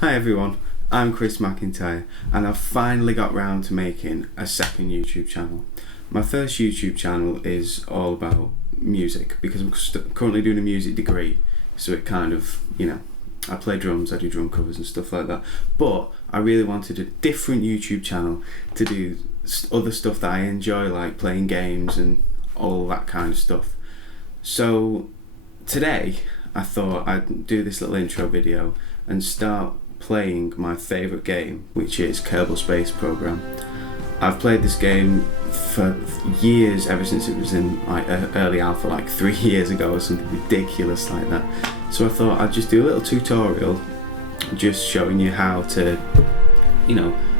Hi everyone, I'm Chris McIntyre and I've finally got round to making a second YouTube channel. My first YouTube channel is all about music because I'm currently doing a music degree, so it kind of, I play drums, I do drum covers and stuff like that, but I really wanted a different YouTube channel to do other stuff that I enjoy, like playing games and all that kind of stuff. So today I thought I'd do this little intro video and start playing my favourite game, which is Kerbal Space Program. I've played this game for years, ever since it was in early alpha, like 3 years ago or something ridiculous like that. So I thought I'd just do a little tutorial just showing you how to,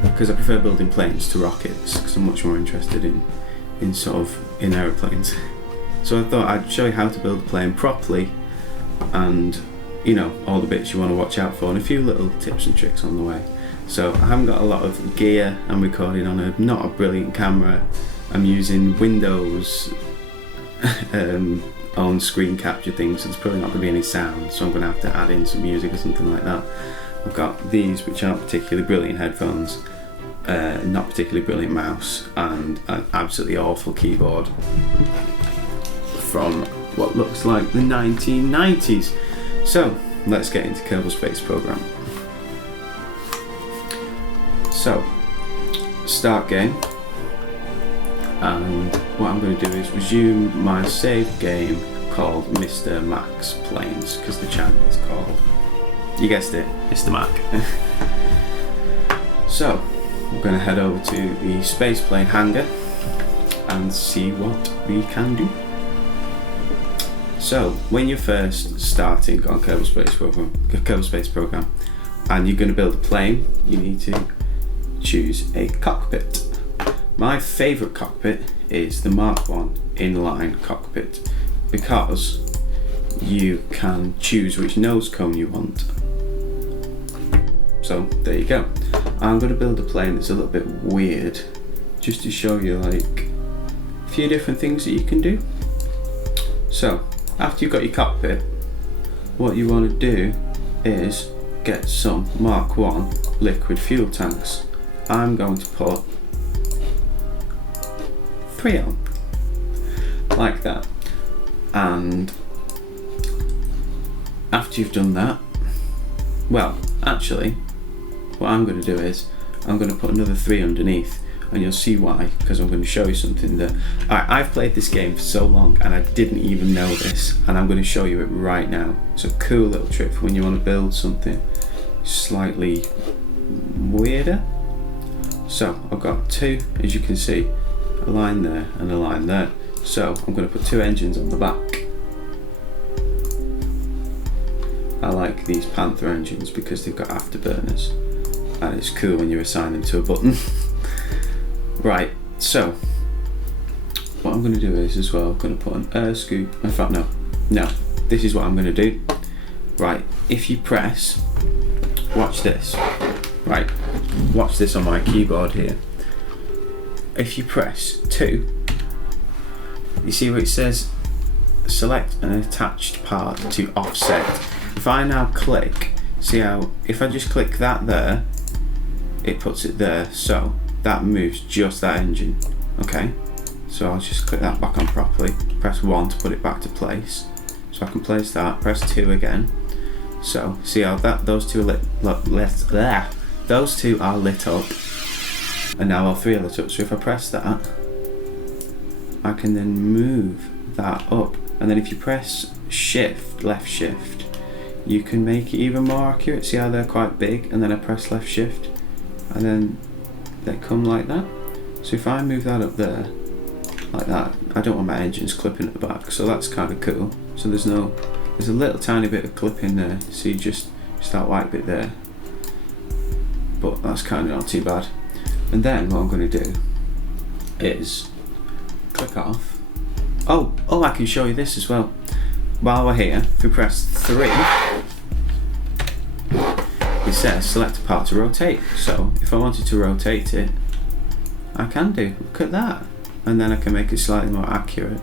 because I prefer building planes to rockets because I'm much more interested in aeroplanes. So I thought I'd show you how to build a plane properly and all the bits you want to watch out for and a few little tips and tricks on the way. So I haven't got a lot of gear. I'm recording on not a brilliant camera. I'm using Windows own screen capture things, so there's probably not going to be any sound, so I'm going to have to add in some music or something like that. I've got these, which aren't particularly brilliant headphones, not particularly brilliant mouse, and an absolutely awful keyboard from what looks like the 1990s. So let's get into Kerbal Space Program. So start game, and what I'm going to do is resume my saved game called Mr. Mac's Planes, because the channel is called, you guessed it, Mr. Mac. So we're going to head over to the space plane hangar and see what we can do. So when you're first starting on Kerbal Space Program, and you're going to build a plane, you need to choose a cockpit. My favourite cockpit is the Mark 1 inline cockpit because you can choose which nose cone you want. So there you go. I'm going to build a plane that's a little bit weird just to show you like a few different things that you can do. So after you've got your cockpit, what you want to do is get some Mark 1 liquid fuel tanks. I'm going to put 3 on, like that. And after you've done that, well, actually, what I'm going to do is I'm going to put another 3 underneath, and you'll see why, because I'm going to show you something that I've played this game for so long and I didn't even know this, and I'm going to show you it right now. It's a cool little trick for when you want to build something slightly weirder. So I've got 2, as you can see, a line there and a line there. So I'm going to put 2 engines on the back. I like these Panther engines because they've got afterburners and it's cool when you assign them to a button. Right, so what I'm going to do is as well, I'm going to put an air scoop. In fact, no, this is what I'm going to do. Right, if you press, watch this. Right, watch this on my keyboard here. If you press 2, you see where it says select an attached part to offset. If I now click, see how if I just click that there, it puts it there, so that moves just that engine. Okay, so I'll just click that back on properly, press 1 to put it back to place, so I can place that, press 2 again. So see how those two are lit up, and now all 3 are lit up. So if I press that, I can then move that up, and then if you press shift, left shift, you can make it even more accurate. See how they're quite big, and then I press left shift and then they come like that. So if I move that up there like that, I don't want my engines clipping at the back, so that's kind of cool. So there's a little tiny bit of clipping there, see just that white bit there, but that's kind of not too bad. And then what I'm going to do is click off. Oh, I can show you this as well. While we're here, if we press 3, it says select a part to rotate. So if I wanted to rotate it, I can do. Look at that. And then I can make it slightly more accurate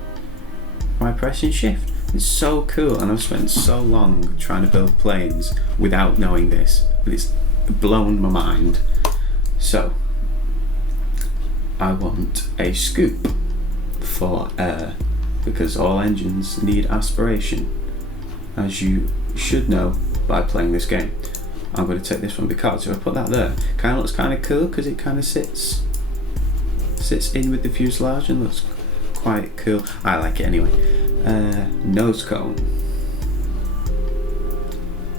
by pressing shift. It's so cool, and I've spent so long trying to build planes without knowing this. but it's blown my mind. So I want a scoop for air, because all engines need aspiration, as you should know by playing this game. I'm going to take this one because if I put that there, kind of looks kind of cool because it kind of sits in with the fuselage and looks quite cool. I like it anyway. Nose cone.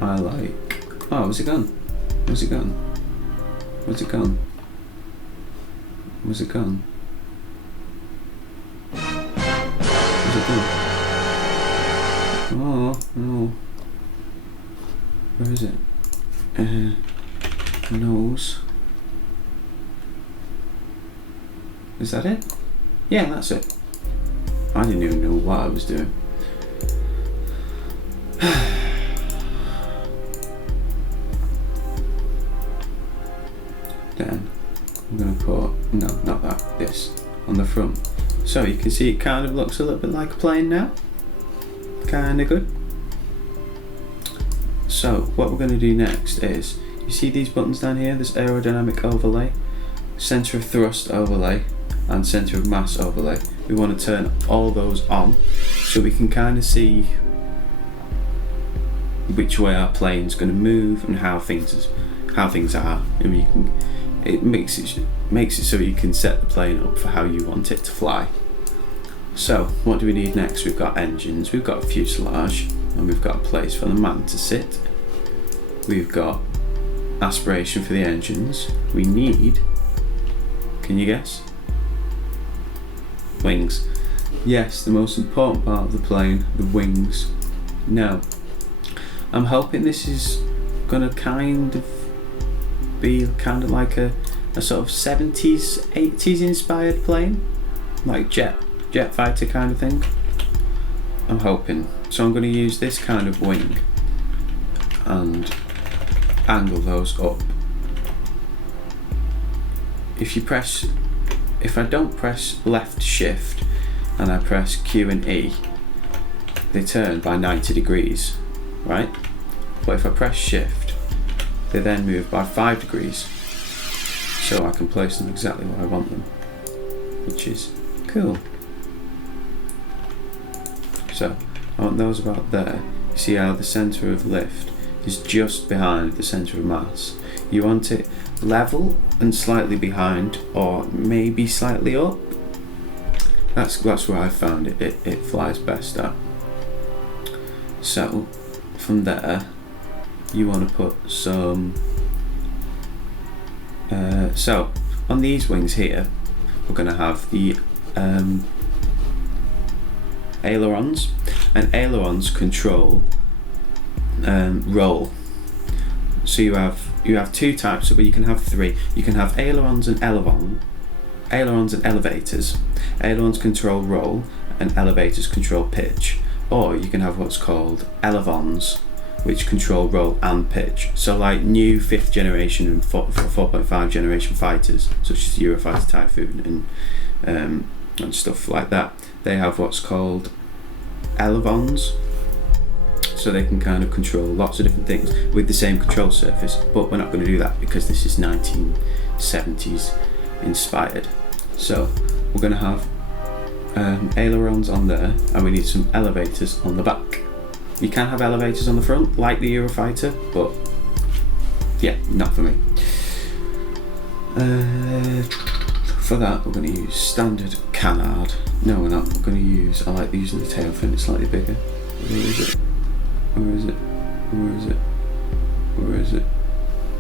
I like. Oh, where's it gone? Where's it gone? Where's it gone? Where's it gone? Where's it gone? Oh no. Where is it? Nose. Is that it? Yeah, that's it. I didn't even know what I was doing. Then I'm going to put, no, not that, this on the front. So you can see it kind of looks a little bit like a plane now. Kind of good. So what we're going to do next is, you see these buttons down here, this aerodynamic overlay, center of thrust overlay, and center of mass overlay. We want to turn all those on so we can kind of see which way our plane's going to move and how things are, and you can, it makes it so you can set the plane up for how you want it to fly. So what do we need next? We've got engines, we've got a fuselage, and we've got a place for the man to sit. We've got aspiration for the engines. We need, can you guess? Wings. Yes, the most important part of the plane, the wings. Now, I'm hoping this is gonna kind of be kind of like a sort of 70s, 80s inspired plane, like jet fighter kind of thing. I'm hoping. So I'm going to use this kind of wing and angle those up. If I don't press left shift and I press Q and E, they turn by 90 degrees, right? But if I press shift, they then move by 5 degrees. So I can place them exactly where I want them, which is cool. So I want those about there. You see how the centre of lift is just behind the centre of mass. You want it level and slightly behind, or maybe slightly up. That's where I found it flies best at. So from there you want to put some so on these wings here we're going to have the ailerons, and ailerons control roll. So you have two types, but you can have three. You can have ailerons and elevators. Ailerons control roll and elevators control pitch. Or you can have what's called elevons, which control roll and pitch. So like new 5th generation and 4.5 generation fighters, such as the Eurofighter Typhoon and stuff like that, they have what's called elevons. So they can kind of control lots of different things with the same control surface, but we're not going to do that because this is 1970s inspired. So we're going to have ailerons on there, and we need some elevators on the back. You can have elevators on the front like the Eurofighter, but yeah, not for me. For that we're going to use standard canard. No, we're not. We're going to use, I like using the tail fin, it's slightly bigger. Where is it? Where is it? Where is it? Where is it?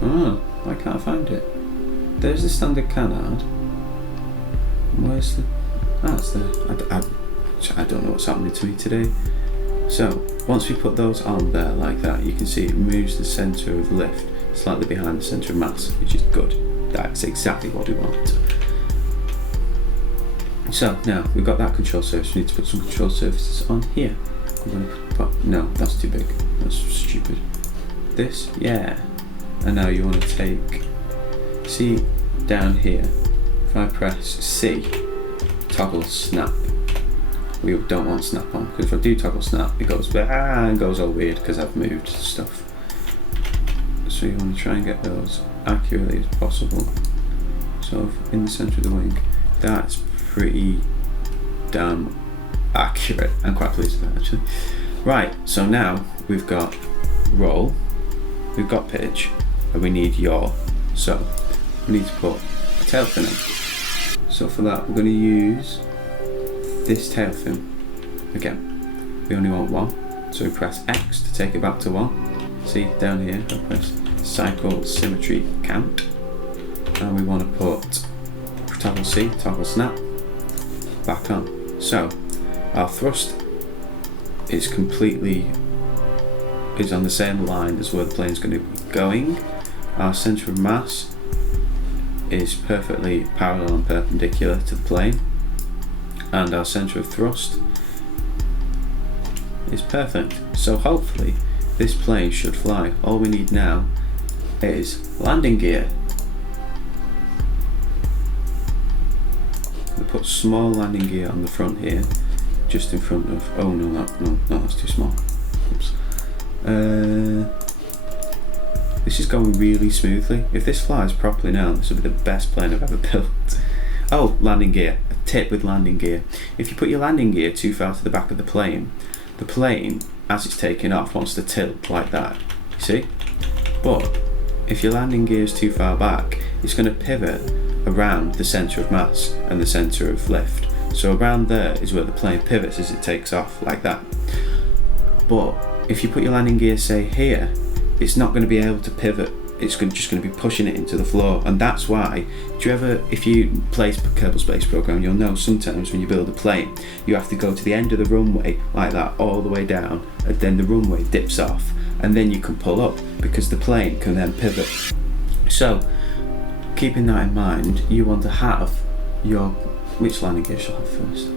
Oh, I can't find it. There's the standard canard. Where's the... Ah, it's there. I don't know what's happening to me today. So, once we put those on there like that, you can see it moves the centre of lift slightly behind the centre of mass, which is good. That's exactly what we want. So, now we've got that control surface, we need to put some control surfaces on here. I'm going to put, no, that's too big. That's stupid. This, yeah. And now you want to take, see down here, if I press C, toggle snap. We don't want snap on, because if I do toggle snap, it goes and goes all weird because I've moved stuff. so you want to try and get those accurately as possible. So in the centre of the wing, that's pretty damn accurate. I'm quite pleased with that actually. Right, so now we've got roll, we've got pitch, and we need yaw. So we need to put a tail fin in. So for that we're going to use this tail fin. Again, we only want one, so we press X to take it back to 1. See down here, I press cycle symmetry count, and we want to put toggle C, toggle snap, back on. So our thrust is on the same line as where the plane is going to be going. Our centre of mass is perfectly parallel and perpendicular to the plane, and our centre of thrust is perfect. So hopefully this plane should fly. All we need now is landing gear. We put small landing gear on the front here, just in front of. Oh no, that's too small. Oops. This is going really smoothly. If this flies properly now, this will be the best plane I've ever built. Oh, landing gear. A tip with landing gear. If you put your landing gear too far to the back of the plane, as it's taking off, wants to tilt like that. You see? But if your landing gear is too far back, it's going to pivot around the centre of mass and the centre of lift. So around there is where the plane pivots as it takes off, like that. But if you put your landing gear, say here, it's not going to be able to pivot. It's just going to be pushing it into the floor, and that's why. If you play Kerbal Space Program, you'll know sometimes when you build a plane, you have to go to the end of the runway like that, all the way down, and then the runway dips off, and then you can pull up because the plane can then pivot. So, keeping that in mind, you want to have your which landing gear shall I have first?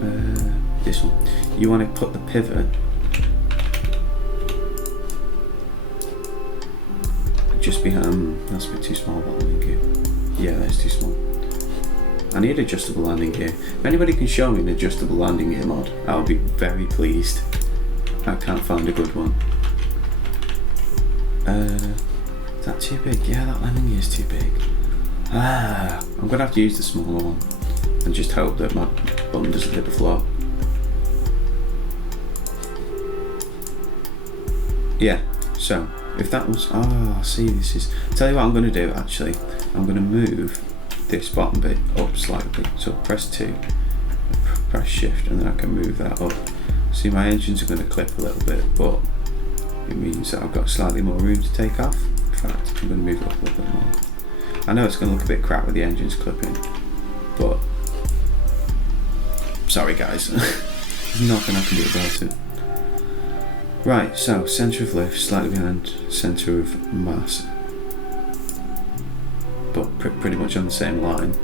This one. You want to put the pivot just behind. That's a bit too small, that landing gear. Yeah, that's too small. I need adjustable landing gear. If anybody can show me an adjustable landing gear mod, I'll be very pleased. I can't find a good one. Is that too big? Yeah, that landing gear is too big. I'm gonna have to use the smaller one and just hope that my bum doesn't hit the floor. Yeah, so if that was, see, this is, tell you what I'm going to do actually, I'm going to move this bottom bit up slightly. So press 2, press shift, and then I can move that up. See, my engines are going to clip a little bit, but it means that I've got slightly more room to take off. In fact, I'm going to move it up a little bit more. I know it's going to look a bit crap with the engines clipping, but sorry guys, there's nothing I can do about it. Right, so centre of lift, slightly behind centre of mass, but pretty much on the same line.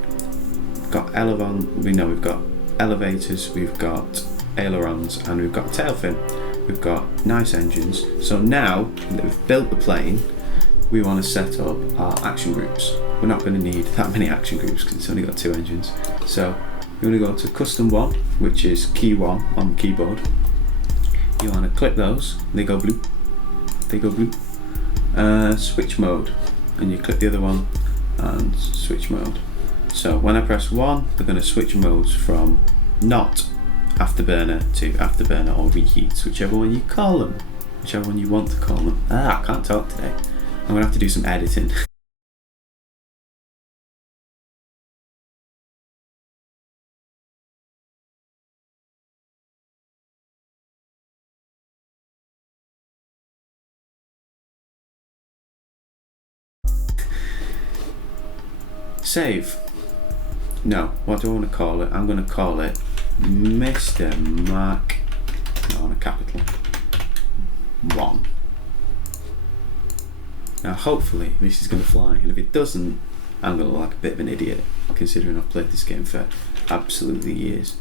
We've got elevators, we've got ailerons, and we've got tail fin. We've got nice engines. So now that we've built the plane, we want to set up our action groups. We're not going to need that many action groups because it's only got 2 engines. So you want to go to custom 1, which is key 1 on the keyboard. You want to click those, they go blue. Switch mode, and you click the other one and switch mode. So when I press 1, they're going to switch modes from not afterburner to afterburner or reheats, whichever one you call them, whichever one you want to call them. I can't talk today. I'm going to have to do some editing. Save. No, what do I want to call it? I'm going to call it Mr. Mac, on a capital 1. Now hopefully this is going to fly, and if it doesn't, I'm going to look like a bit of an idiot, considering I've played this game for absolutely years.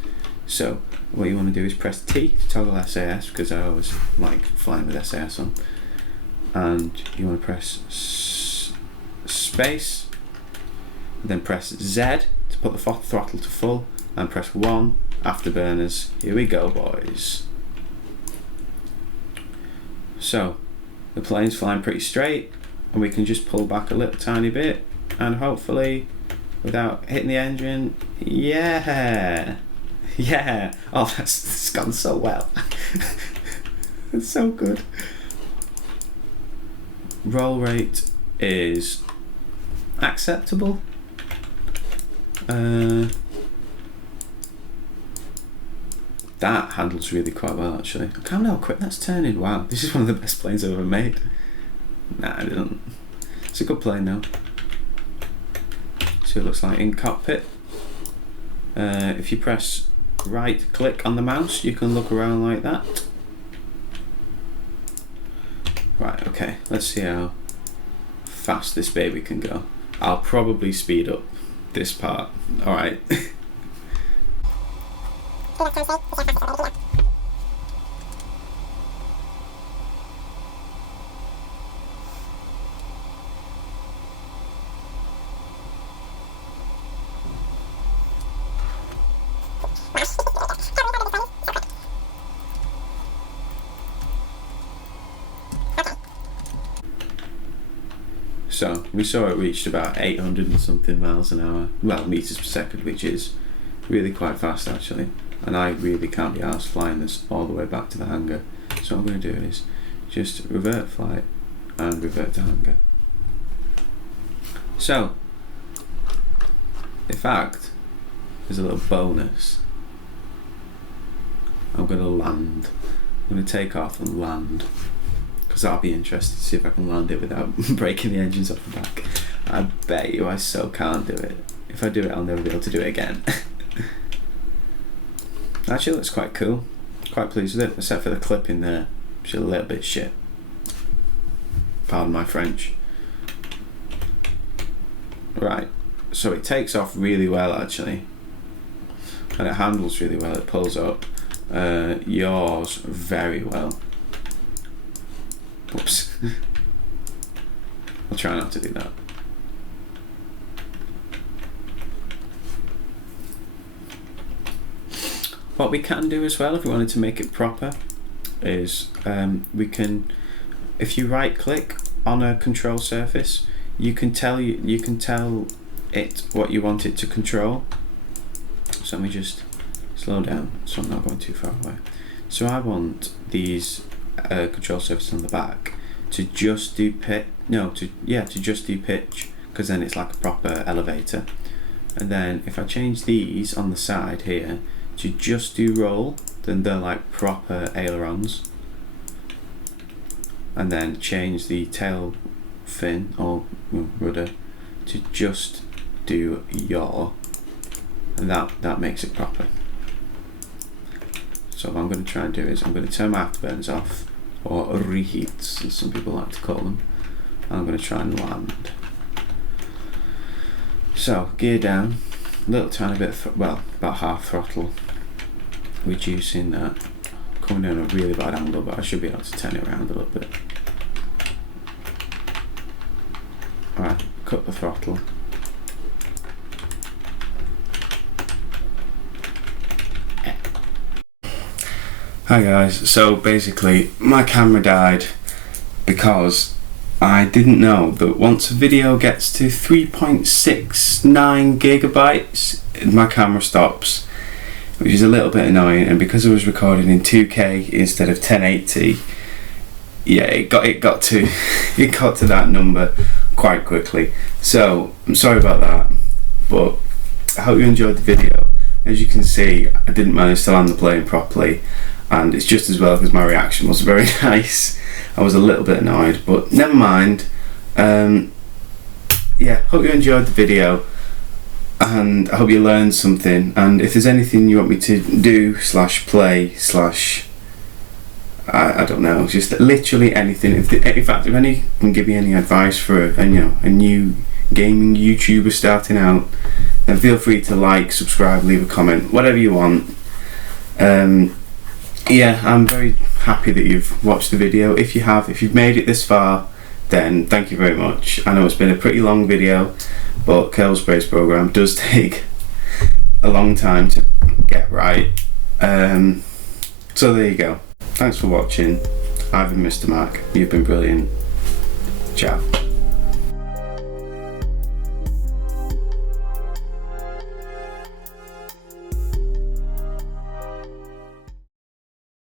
So what you want to do is press T to toggle SAS, because I always like flying with SAS on, and you want to press space, then press Z to put the throttle to full, and press 1 afterburners. Here we go, boys. So the plane's flying pretty straight. and we can just pull back a little tiny bit, and hopefully without hitting the engine. Yeah, oh, that's gone so well. It's so good. Roll rate is acceptable. That handles really quite well actually. I can't remember how quick that's turning. Wow, this is one of the best planes I've ever made. Nah, I didn't. It's a good plane though. See what it looks like in cockpit. If you press right click on the mouse, you can look around like that. Right, okay, let's see how fast this baby can go. I'll probably speed up this part. Alright. So we saw it reached about 800 and something miles an hour, well, meters per second, which is really quite fast actually. And I really can't be arsed flying this all the way back to the hangar. So what I'm going to do is just revert flight and revert to hangar. So, in fact, there's a little bonus. I'm going to land. I'm going to take off and land, because that'll be interesting to see if I can land it without breaking the engines off the back. I bet you I so can't do it. If I do it, I'll never be able to do it again. Actually, it looks quite cool. Quite pleased with it, except for the clip in there, which is a little bit shit. Pardon my French. Right, so it takes off really well actually, and it handles really well. It pulls up, yaws very well. Oops. I'll try not to do that. What we can do as well, if we wanted to make it proper, is we can, if you right click on a control surface, you can tell it what you want it to control. So let me just slow down so I'm not going too far away. So I want these control surfaces on the back to just do pitch, to just do pitch, because then it's like a proper elevator. And then if I change these on the side here to just do roll, then they're like proper ailerons. And then change the tail fin or rudder to just do yaw, and that makes it proper. So what I'm going to try and do is I'm going to turn my afterburners off, or reheats as some people like to call them, and I'm going to try and land. So gear down, a little tiny bit, about half throttle, reducing that, coming down a really bad angle, but I should be able to turn it around a little bit. Alright, cut the throttle. Hi guys, so basically my camera died because I didn't know that once a video gets to 3.69 gigabytes, my camera stops, which is a little bit annoying. And because I was recording in 2K instead of 1080, yeah, it got to that number quite quickly. So I'm sorry about that, but I hope you enjoyed the video. As you can see, I didn't manage to land the plane properly, and it's just as well because my reaction was very nice. I was a little bit annoyed, but never mind. Yeah, hope you enjoyed the video, and I hope you learned something. And if there's anything you want me to do /play/ I don't know, just literally anything. In fact, if any can give me any advice for a new gaming YouTuber starting out, then feel free to like, subscribe, leave a comment, whatever you want. Yeah, I'm very happy that you've watched the video. If you've made it this far, then thank you very much. I know it's been a pretty long video, but Kerbal Sprays program does take a long time to get right. So there you go. Thanks for watching. I've been Mr. Mac. You've been brilliant. Ciao.